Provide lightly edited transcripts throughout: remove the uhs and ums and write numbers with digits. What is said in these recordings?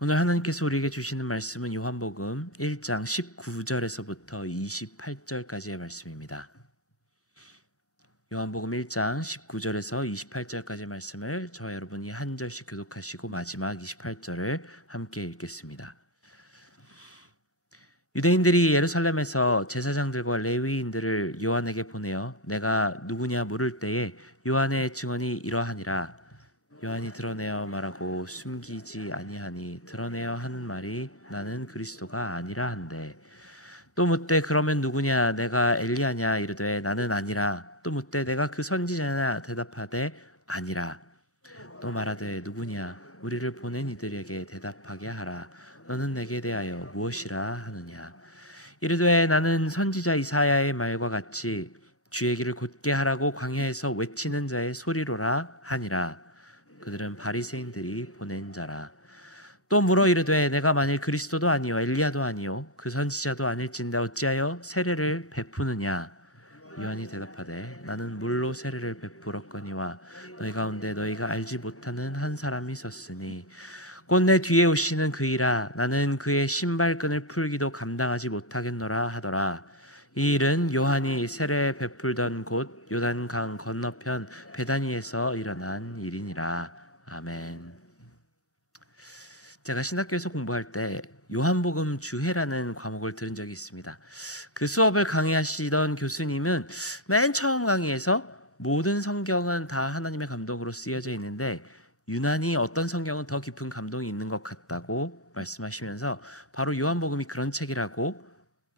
오늘 하나님께서 우리에게 주시는 말씀은 요한복음 1장 19절에서부터 28절까지의 말씀입니다. 요한복음 1장 19절에서 28절까지의 말씀을 저와 여러분이 한 절씩 교독하시고 마지막 28절을 함께 읽겠습니다. 유대인들이 예루살렘에서 제사장들과 레위인들을 요한에게 보내어 내가 누구냐 물을 때에 요한의 증언이 이러하니라. 요한이 드러내어 말하고 숨기지 아니하니 드러내어 하는 말이 나는 그리스도가 아니라 한데, 또 묻되 그러면 누구냐 내가 엘리야냐 이르되 나는 아니라. 또 묻되 내가 그 선지자냐 대답하되 아니라. 또 말하되 누구냐 우리를 보낸 이들에게 대답하게 하라. 너는 내게 대하여 무엇이라 하느냐. 이르되 나는 선지자 이사야의 말과 같이 주의 길을 곧게 하라고 광야에서 외치는 자의 소리로라 하니라. 그들은 바리새인들이 보낸 자라. 또 물어 이르되 내가 만일 그리스도도 아니요 엘리야도 아니요 그 선지자도 아닐진데 어찌하여 세례를 베푸느냐. 요한이 대답하되 나는 물로 세례를 베풀었거니와 너희 가운데 너희가 알지 못하는 한 사람이 있었으니 곧 내 뒤에 오시는 그이라. 나는 그의 신발끈을 풀기도 감당하지 못하겠노라 하더라. 이 일은 요한이 세례 베풀던 곳 요단강 건너편 베다니에서 일어난 일이니라. 아멘. 제가 신학교에서 공부할 때 요한복음 주해라는 과목을 들은 적이 있습니다. 그 수업을 강의하시던 교수님은 맨 처음 강의에서 모든 성경은 다 하나님의 감동으로 쓰여져 있는데 유난히 어떤 성경은 더 깊은 감동이 있는 것 같다고 말씀하시면서 바로 요한복음이 그런 책이라고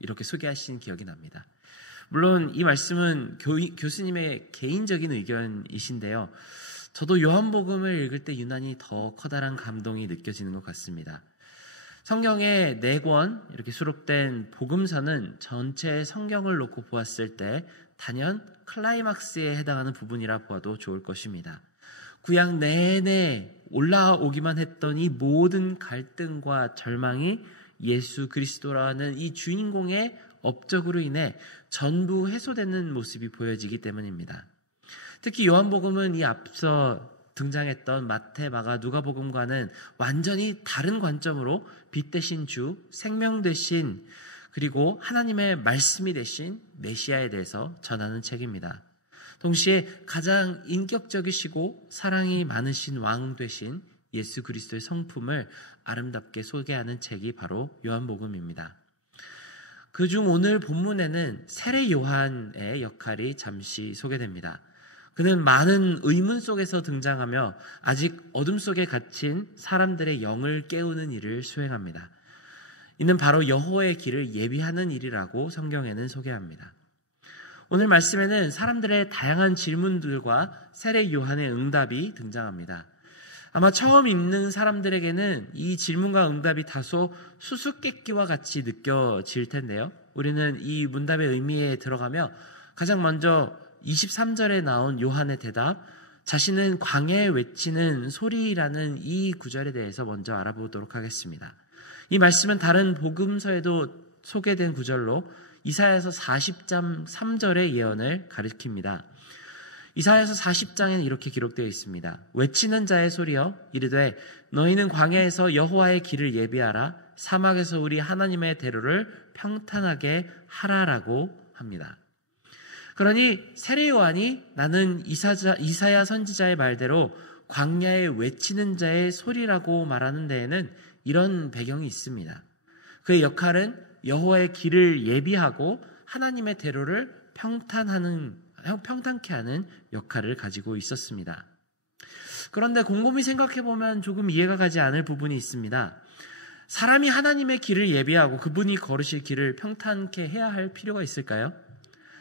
이렇게 소개하신 기억이 납니다. 물론 이 말씀은 교수님의 개인적인 의견이신데요. 저도 요한복음을 읽을 때 유난히 더 커다란 감동이 느껴지는 것 같습니다. 성경의 4권 이렇게 수록된 복음서는 전체 성경을 놓고 보았을 때 단연 클라이막스에 해당하는 부분이라 보아도 좋을 것입니다. 구약 내내 올라오기만 했던 이 모든 갈등과 절망이 예수 그리스도라는 이 주인공의 업적으로 인해 전부 해소되는 모습이 보여지기 때문입니다. 특히 요한복음은 이 앞서 등장했던 마태, 마가, 누가복음과는 완전히 다른 관점으로 빛 되신 주, 생명 되신 그리고 하나님의 말씀이 되신 메시아에 대해서 전하는 책입니다. 동시에 가장 인격적이시고 사랑이 많으신 왕 되신 예수 그리스도의 성품을 아름답게 소개하는 책이 바로 요한복음입니다. 그중 오늘 본문에는 세례 요한의 역할이 잠시 소개됩니다. 그는 많은 의문 속에서 등장하며 아직 어둠 속에 갇힌 사람들의 영을 깨우는 일을 수행합니다. 이는 바로 여호와의 길을 예비하는 일이라고 성경에는 소개합니다. 오늘 말씀에는 사람들의 다양한 질문들과 세례 요한의 응답이 등장합니다. 아마 처음 읽는 사람들에게는 이 질문과 응답이 다소 수수께끼와 같이 느껴질 텐데요. 우리는 이 문답의 의미에 들어가며 가장 먼저 23절에 나온 요한의 대답, 자신은 광야에 외치는 소리라는 이 구절에 대해서 먼저 알아보도록 하겠습니다. 이 말씀은 다른 복음서에도 소개된 구절로 이사야서 40장 3절의 예언을 가리킵니다. 이사야서 40장에는 이렇게 기록되어 있습니다. 외치는 자의 소리여 이르되 너희는 광야에서 여호와의 길을 예비하라. 사막에서 우리 하나님의 대로를 평탄하게 하라라고 합니다. 그러니 세례 요한이 나는 이사야 선지자의 말대로 광야에 외치는 자의 소리라고 말하는 데에는 이런 배경이 있습니다. 그의 역할은 여호와의 길을 예비하고 하나님의 대로를 평탄케 하는 역할을 가지고 있었습니다. 그런데 곰곰이 생각해보면 조금 이해가 가지 않을 부분이 있습니다. 사람이 하나님의 길을 예비하고 그분이 걸으실 길을 평탄케 해야 할 필요가 있을까요?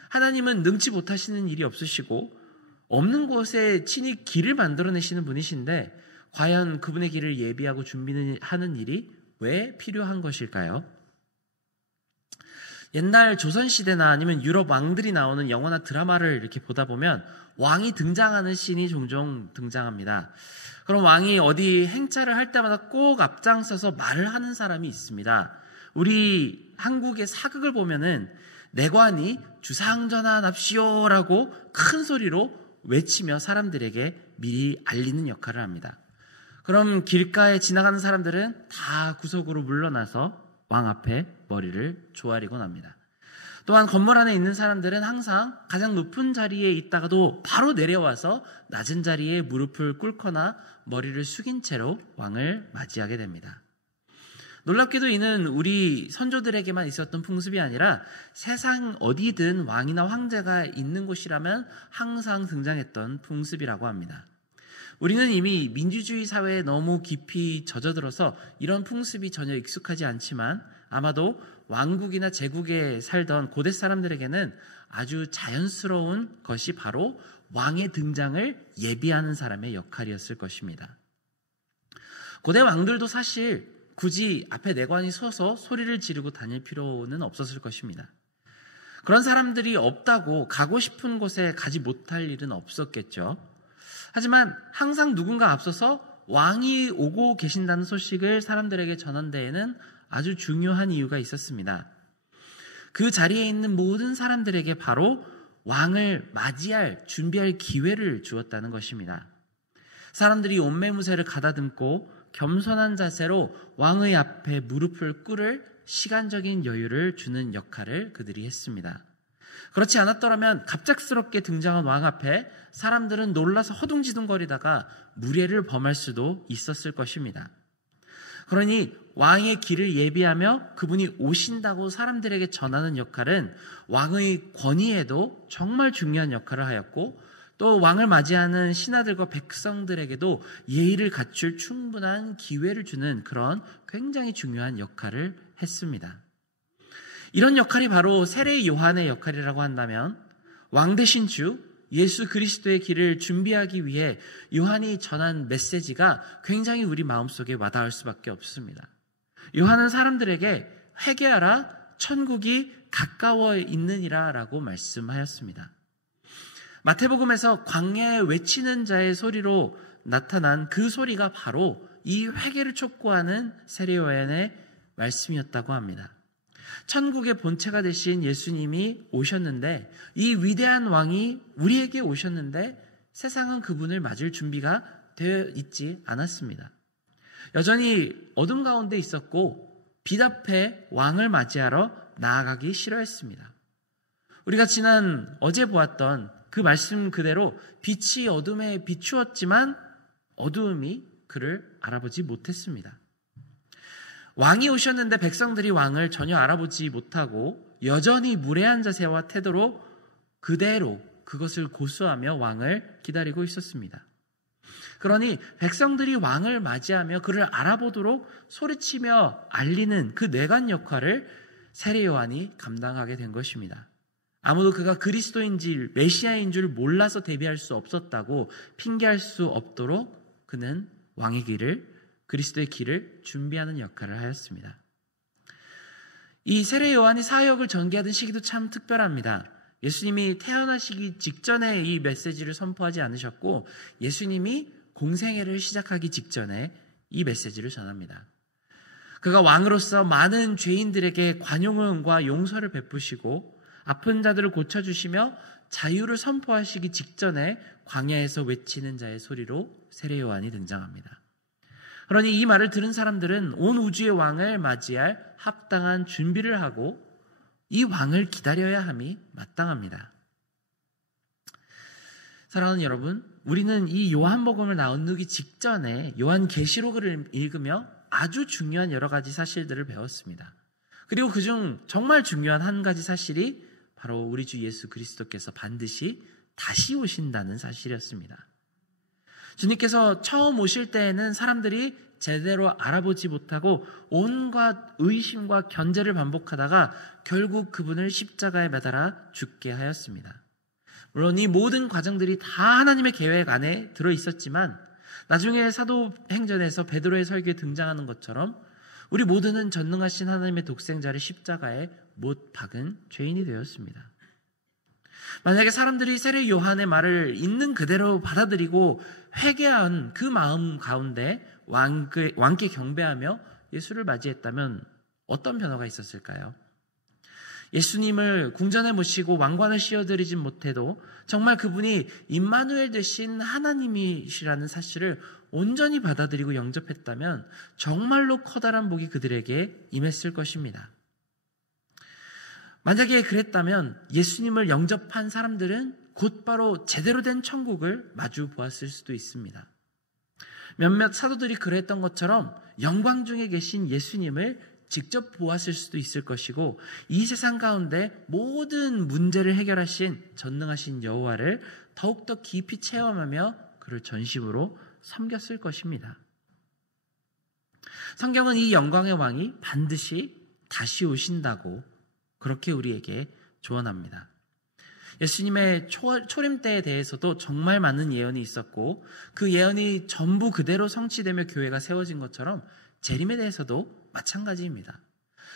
하나님은 능치 못하시는 일이 없으시고 없는 곳에 친히 길을 만들어내시는 분이신데 과연 그분의 길을 예비하고 준비하는 일이 왜 필요한 것일까요? 옛날 조선시대나 아니면 유럽 왕들이 나오는 영화나 드라마를 이렇게 보다 보면 왕이 등장하는 씬이 종종 등장합니다. 그럼 왕이 어디 행차를 할 때마다 꼭 앞장서서 말을 하는 사람이 있습니다. 우리 한국의 사극을 보면은 내관이 주상전환합시오라고 큰 소리로 외치며 사람들에게 미리 알리는 역할을 합니다. 그럼 길가에 지나가는 사람들은 다 구석으로 물러나서 왕 앞에 머리를 조아리곤 합니다. 또한 건물 안에 있는 사람들은 항상 가장 높은 자리에 있다가도 바로 내려와서 낮은 자리에 무릎을 꿇거나 머리를 숙인 채로 왕을 맞이하게 됩니다. 놀랍게도 이는 우리 선조들에게만 있었던 풍습이 아니라 세상 어디든 왕이나 황제가 있는 곳이라면 항상 등장했던 풍습이라고 합니다. 우리는 이미 민주주의 사회에 너무 깊이 젖어들어서 이런 풍습이 전혀 익숙하지 않지만 아마도 왕국이나 제국에 살던 고대 사람들에게는 아주 자연스러운 것이 바로 왕의 등장을 예비하는 사람의 역할이었을 것입니다. 고대 왕들도 사실 굳이 앞에 내관이 서서 소리를 지르고 다닐 필요는 없었을 것입니다. 그런 사람들이 없다고 가고 싶은 곳에 가지 못할 일은 없었겠죠. 하지만 항상 누군가 앞서서 왕이 오고 계신다는 소식을 사람들에게 전한 데에는 아주 중요한 이유가 있었습니다. 그 자리에 있는 모든 사람들에게 바로 왕을 맞이할, 준비할 기회를 주었다는 것입니다. 사람들이 옷매무새를 가다듬고 겸손한 자세로 왕의 앞에 무릎을 꿇을 시간적인 여유를 주는 역할을 그들이 했습니다. 그렇지 않았더라면 갑작스럽게 등장한 왕 앞에 사람들은 놀라서 허둥지둥거리다가 무례를 범할 수도 있었을 것입니다. 그러니 왕의 길을 예비하며 그분이 오신다고 사람들에게 전하는 역할은 왕의 권위에도 정말 중요한 역할을 하였고 또 왕을 맞이하는 신하들과 백성들에게도 예의를 갖출 충분한 기회를 주는 그런 굉장히 중요한 역할을 했습니다. 이런 역할이 바로 세례 요한의 역할이라고 한다면 왕 대신 주 예수 그리스도의 길을 준비하기 위해 요한이 전한 메시지가 굉장히 우리 마음속에 와닿을 수밖에 없습니다. 요한은 사람들에게 회개하라, 천국이 가까워 있느니라 라고 말씀하였습니다. 마태복음에서 광야에 외치는 자의 소리로 나타난 그 소리가 바로 이 회개를 촉구하는 세례 요한의 말씀이었다고 합니다. 천국의 본체가 되신 예수님이 오셨는데 이 위대한 왕이 우리에게 오셨는데 세상은 그분을 맞을 준비가 되어 있지 않았습니다. 여전히 어둠 가운데 있었고 빛 앞에 왕을 맞이하러 나아가기 싫어했습니다. 우리가 어제 보았던 그 말씀 그대로 빛이 어둠에 비추었지만 어두움이 그를 알아보지 못했습니다. 왕이 오셨는데 백성들이 왕을 전혀 알아보지 못하고 여전히 무례한 자세와 태도로 그대로 그것을 고수하며 왕을 기다리고 있었습니다. 그러니 백성들이 왕을 맞이하며 그를 알아보도록 소리치며 알리는 그 뇌관 역할을 세례 요한이 감당하게 된 것입니다. 아무도 그가 그리스도인지 메시아인 줄 몰라서 대비할 수 없었다고 핑계할 수 없도록 그는 왕의 길을, 그리스도의 길을 준비하는 역할을 하였습니다. 이 세례 요한이 사역을 전개하던 시기도 참 특별합니다. 예수님이 태어나시기 직전에 이 메시지를 선포하지 않으셨고 예수님이 공생애를 시작하기 직전에 이 메시지를 전합니다. 그가 왕으로서 많은 죄인들에게 관용과 용서를 베푸시고 아픈 자들을 고쳐주시며 자유를 선포하시기 직전에 광야에서 외치는 자의 소리로 세례 요한이 등장합니다. 그러니 이 말을 들은 사람들은 온 우주의 왕을 맞이할 합당한 준비를 하고 이 왕을 기다려야 함이 마땅합니다. 사랑하는 여러분, 우리는 이 요한복음을 나누기 직전에 요한계시록을 읽으며 아주 중요한 여러 가지 사실들을 배웠습니다. 그리고 그중 정말 중요한 한 가지 사실이 바로 우리 주 예수 그리스도께서 반드시 다시 오신다는 사실이었습니다. 주님께서 처음 오실 때에는 사람들이 제대로 알아보지 못하고 온갖 의심과 견제를 반복하다가 결국 그분을 십자가에 매달아 죽게 하였습니다. 물론 이 모든 과정들이 다 하나님의 계획 안에 들어있었지만 나중에 사도행전에서 베드로의 설교에 등장하는 것처럼 우리 모두는 전능하신 하나님의 독생자를 십자가에 못 박은 죄인이 되었습니다. 만약에 사람들이 세례 요한의 말을 있는 그대로 받아들이고 회개한 그 마음 가운데 왕께 경배하며 예수를 맞이했다면 어떤 변화가 있었을까요? 예수님을 궁전에 모시고 왕관을 씌워드리진 못해도 정말 그분이 임마누엘 되신 하나님이시라는 사실을 온전히 받아들이고 영접했다면 정말로 커다란 복이 그들에게 임했을 것입니다. 만약에 그랬다면 예수님을 영접한 사람들은 곧바로 제대로 된 천국을 마주 보았을 수도 있습니다. 몇몇 사도들이 그랬던 것처럼 영광 중에 계신 예수님을 직접 보았을 수도 있을 것이고, 이 세상 가운데 모든 문제를 해결하신 전능하신 여호와를 더욱더 깊이 체험하며 그를 전심으로 섬겼을 것입니다. 성경은 이 영광의 왕이 반드시 다시 오신다고 그렇게 우리에게 조언합니다. 예수님의 초림 때에 대해서도 정말 많은 예언이 있었고, 그 예언이 전부 그대로 성취되며 교회가 세워진 것처럼 재림에 대해서도 마찬가지입니다.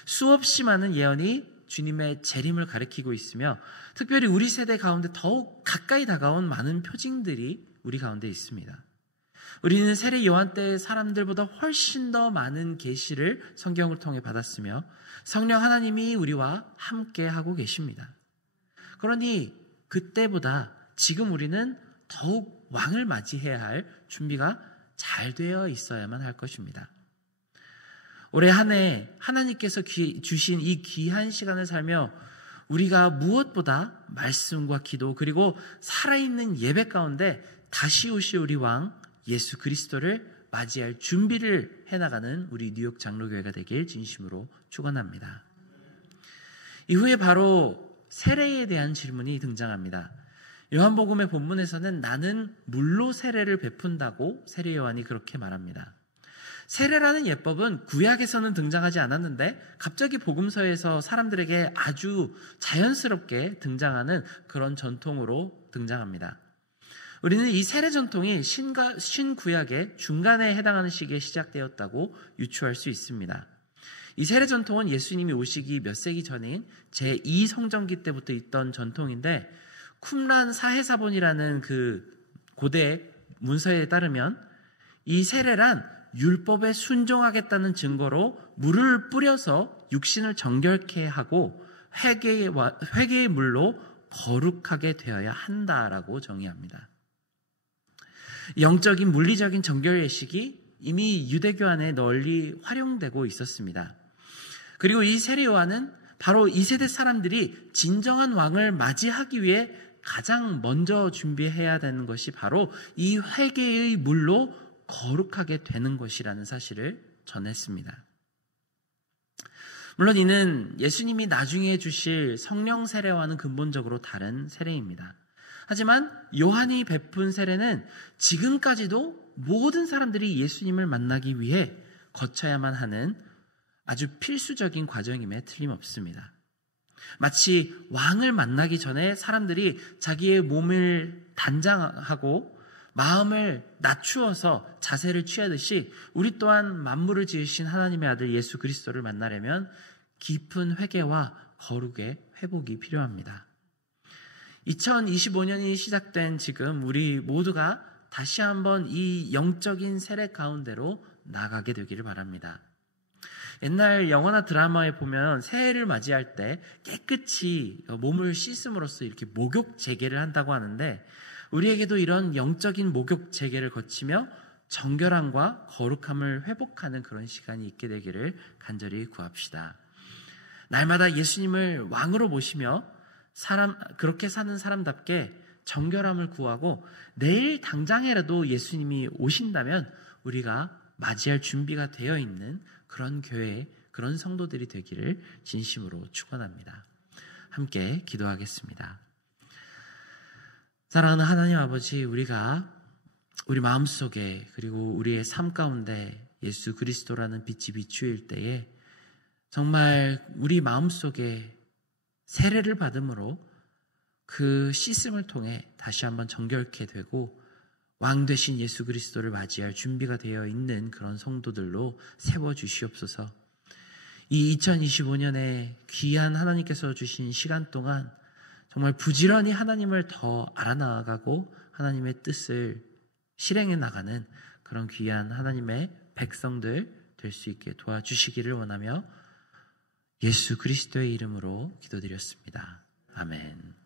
수없이 많은 예언이 주님의 재림을 가리키고 있으며, 특별히 우리 세대 가운데 더욱 가까이 다가온 많은 표징들이 우리 가운데 있습니다. 우리는 세례 요한 때의 사람들보다 훨씬 더 많은 계시를 성경을 통해 받았으며 성령 하나님이 우리와 함께 하고 계십니다. 그러니 그때보다 지금 우리는 더욱 왕을 맞이해야 할 준비가 잘 되어 있어야만 할 것입니다. 올해 한 해 하나님께서 주신 이 귀한 시간을 살며 우리가 무엇보다 말씀과 기도, 그리고 살아있는 예배 가운데 다시 오실 우리 왕 예수 그리스도를 맞이할 준비를 해나가는 우리 뉴욕 장로교회가 되길 진심으로 축원합니다. 이후에 바로 세례에 대한 질문이 등장합니다. 요한복음의 본문에서는 나는 물로 세례를 베푼다고 세례 요한이 그렇게 말합니다. 세례라는 예법은 구약에서는 등장하지 않았는데 갑자기 복음서에서 사람들에게 아주 자연스럽게 등장하는 그런 전통으로 등장합니다. 우리는 이 세례 전통이 신구약의 중간에 해당하는 시기에 시작되었다고 유추할 수 있습니다. 이 세례 전통은 예수님이 오시기 몇 세기 전인 제2성전기 때부터 있던 전통인데, 쿰란 사해사본이라는 그 고대 문서에 따르면 이 세례란 율법에 순종하겠다는 증거로 물을 뿌려서 육신을 정결케 하고 회개의 물로 거룩하게 되어야 한다라고 정의합니다. 영적인 물리적인 정결 예식이 이미 유대교 안에 널리 활용되고 있었습니다. 그리고 이 세례 요한은 바로 이 세대 사람들이 진정한 왕을 맞이하기 위해 가장 먼저 준비해야 되는 것이 바로 이 회개의 물로 거룩하게 되는 것이라는 사실을 전했습니다. 물론 이는 예수님이 나중에 주실 성령 세례와는 근본적으로 다른 세례입니다. 하지만 요한이 베푼 세례는 지금까지도 모든 사람들이 예수님을 만나기 위해 거쳐야만 하는 아주 필수적인 과정임에 틀림없습니다. 마치 왕을 만나기 전에 사람들이 자기의 몸을 단장하고 마음을 낮추어서 자세를 취하듯이 우리 또한 만물을 지으신 하나님의 아들 예수 그리스도를 만나려면 깊은 회개와 거룩의 회복이 필요합니다. 2025년이 시작된 지금 우리 모두가 다시 한번 이 영적인 세례 가운데로 나가게 되기를 바랍니다. 옛날 영화나 드라마에 보면 새해를 맞이할 때 깨끗이 몸을 씻음으로써 이렇게 목욕 재개를 한다고 하는데, 우리에게도 이런 영적인 목욕 재개를 거치며 정결함과 거룩함을 회복하는 그런 시간이 있게 되기를 간절히 구합시다. 날마다 예수님을 왕으로 모시며 그렇게 사는 사람답게 정결함을 구하고 내일 당장이라도 예수님이 오신다면 우리가 맞이할 준비가 되어 있는 그런 교회, 그런 성도들이 되기를 진심으로 축원합니다. 함께 기도하겠습니다. 사랑하는 하나님 아버지, 우리가 우리 마음속에 그리고 우리의 삶 가운데 예수 그리스도라는 빛이 비추일 때에 정말 우리 마음속에 세례를 받음으로 그 씻음을 통해 다시 한번 정결케 되고 왕 되신 예수 그리스도를 맞이할 준비가 되어 있는 그런 성도들로 세워주시옵소서. 이 2025년에 귀한 하나님께서 주신 시간 동안 정말 부지런히 하나님을 더 알아나가고 하나님의 뜻을 실행해 나가는 그런 귀한 하나님의 백성들 될 수 있게 도와주시기를 원하며 예수 그리스도의 이름으로 기도드렸습니다. 아멘.